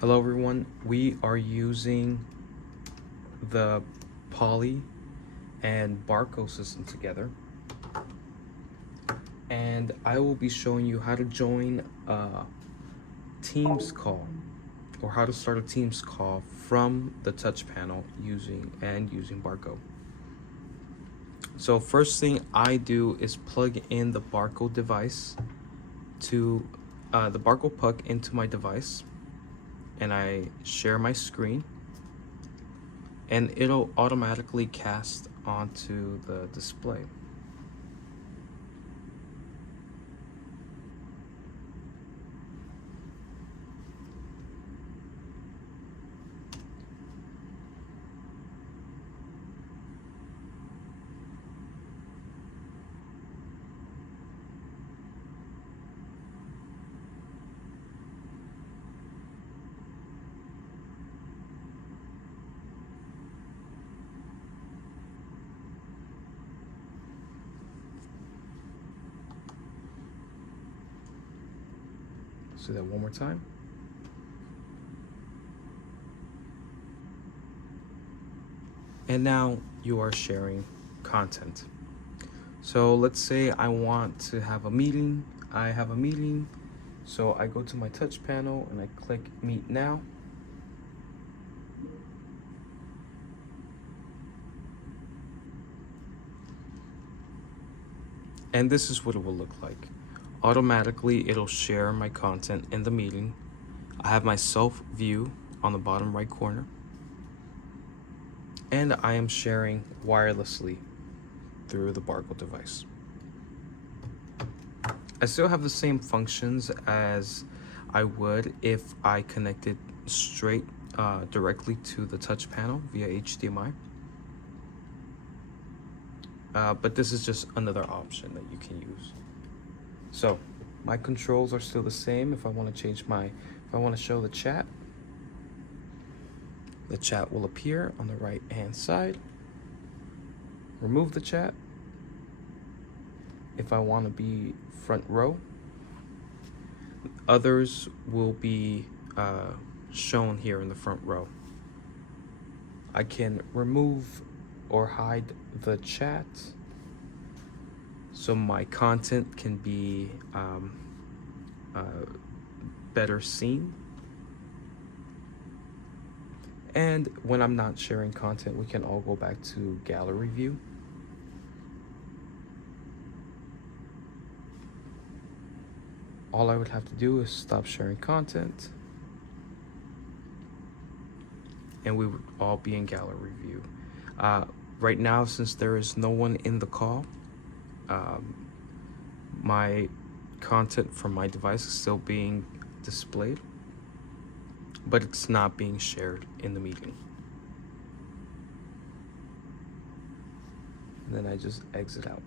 Hello everyone, we are using the Poly and Barco system together, and I will be showing you how to join a Teams call or how to start a Teams call from the touch panel using Barco. So first thing I do is plug in the Barco device to the Barco puck into my device, and I share my screen, and it'll automatically cast onto the display. Let's do that one more time. And now you are sharing content. So let's say I want to have a meeting. I have a meeting. So I go to my touch panel and I click Meet Now. And this is what it will look like. Automatically, it'll share my content in the meeting. I have my self view on the bottom right corner. And I am sharing wirelessly through the Barco device. I still have the same functions as I would if I connected straight directly to the touch panel via HDMI. But this is just another option that you can use. So my controls are still the same. If I want to show the chat will appear on the right hand side. Remove the chat. If I want to be front row, others will be shown here in the front row. I can remove or hide the chat so my content can be better seen. And when I'm not sharing content, we can all go back to gallery view. All I would have to do is stop sharing content, and we would all be in gallery view. Right now, since there is no one in the call, my content from my device is still being displayed, but it's not being shared in the meeting. And then I just exit out.